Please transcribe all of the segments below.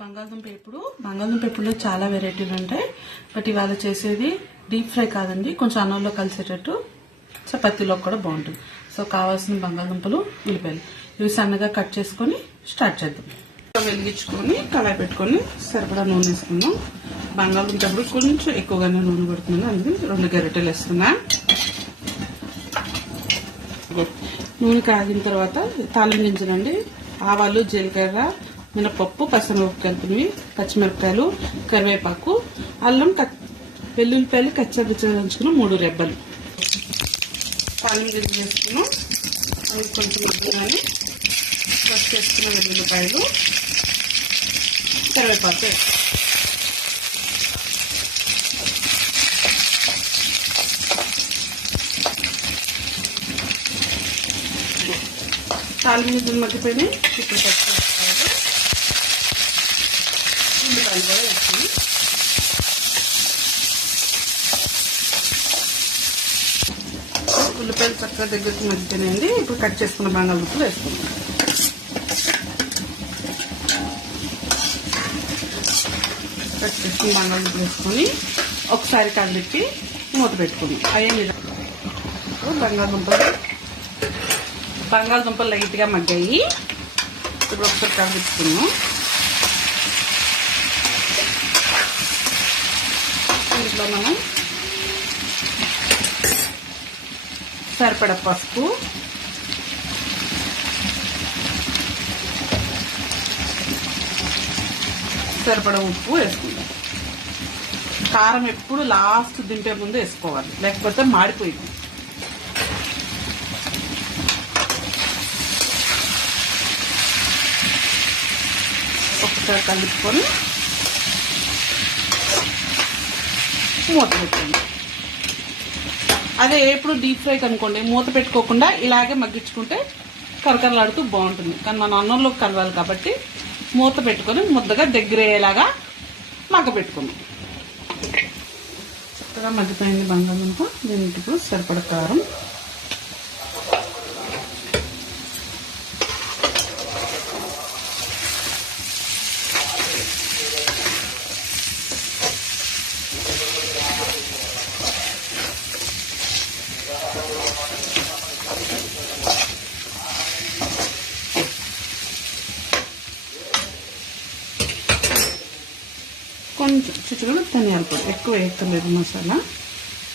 బంగాళదుంప ఎప్పుడు చాలా వెరైటీలు ఉంటాయి. బట్ ఇవాళ చేసేది డీప్ ఫ్రై కాదండి, కొంచెం అన్నంలో కలిసేటట్టు చపాతీలో కూడా బాగుంటుంది. సో కావాల్సిన బంగాళదుంపలు, ఉల్లిపాయలు ఇవి సన్నగా కట్ చేసుకొని స్టార్ట్ చేద్దాం. వెలిగించుకొని కళాయి పెట్టుకొని సరిపడా నూనె వేసుకుందాం. బంగాళదుంప కొంచెం ఎక్కువగానే నూనె పడుతుంది, అందుకే 2 గరిటెలు వేసుకున్నా. నూనె కాగిన తర్వాత తాలింపు గింజలండి, ఆవాలు, జీలకర్ర, మినపప్పు, పసనపప్పు కలిపినవి, పచ్చిమిరపకాయలు, కరివేపాకు, అల్లం, వెల్లుల్లిపాయలు కచ్చబిచ్చగా 3 రెబ్బలు తాలింపు గింజ వేసుకున్నాం. అవి కొంచెం మగ్గినాయి. ఫస్ట్ చేసుకున్న వెల్లుల్లిపాయలు, కరివేపాకు తాలింపు గింజలు మగ్గిపోయినాయి. ఇప్పుడు పచ్చిమిరపకాయలు, ఉల్లిపాయలు కూడా వేసుకుని ఉల్లిపాయలు చక్కగా దగ్గరికి మగ్గిపోయినాయండి. ఇప్పుడు కట్ చేసుకున్న బంగాళదుంపలు వేసుకుందాం. కట్ చేసుకున్న బంగాళదుంపలు వేసుకొని ఒకసారి కలిపి మూత పెట్టుకుందాం. అయ్యే బంగాళదుంపలు లైట్ గా మగ్గాయి. ఇప్పుడు ఒకసారి కలిపిస్తున్నాం. ఇంట్లో మనం సరిపడ పసుపు, సరిపడ ఉప్పు వేసుకుందాం. కారం ఎప్పుడు లాస్ట్ దింపే ముందు వేసుకోవాలి, లేకపోతే మాడిపోయింది. ఒకసారి కలుపుకొని మూత పెట్టండి. అదే ఎప్పుడు డీప్ ఫ్రై కనుకోండి, మూత పెట్టుకోకుండా ఇలాగే మగ్గించుకుంటే కరకరలాడుతూ బాగుంటుంది. కానీ మనం అన్నంలోకి కలవాలి కాబట్టి మూత పెట్టుకొని ముద్దగా దగ్గరయ్యేలాగా మగ్గ పెట్టుకున్నాం. చక్కగా మగ్గిపోయింది బంగాళదుంప. దీనికి సరిపడ కారం, కొంచెం చిటికెడు ధనియాల పొడి, ఎక్కువ వేయక్కర్లేదు మసాలా.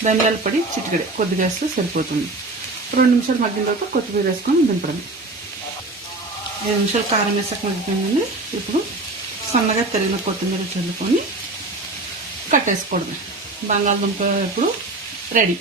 ధనియాల పొడి చిటికెడే, కొద్దిగా వేస్తే సరిపోతుంది. 2 నిమిషాలు మగ్గిన తర్వాత కొత్తిమీర వేసుకొని దింపడం. 5 నిమిషాలు కారం వేసాక మగ్గిపోయిందండి. ఇప్పుడు సన్నగా తరిగిన కొత్తిమీర చల్లుకొని కట్టేసుకోవడమే. బంగాళదుంప ఇప్పుడు రెడీ.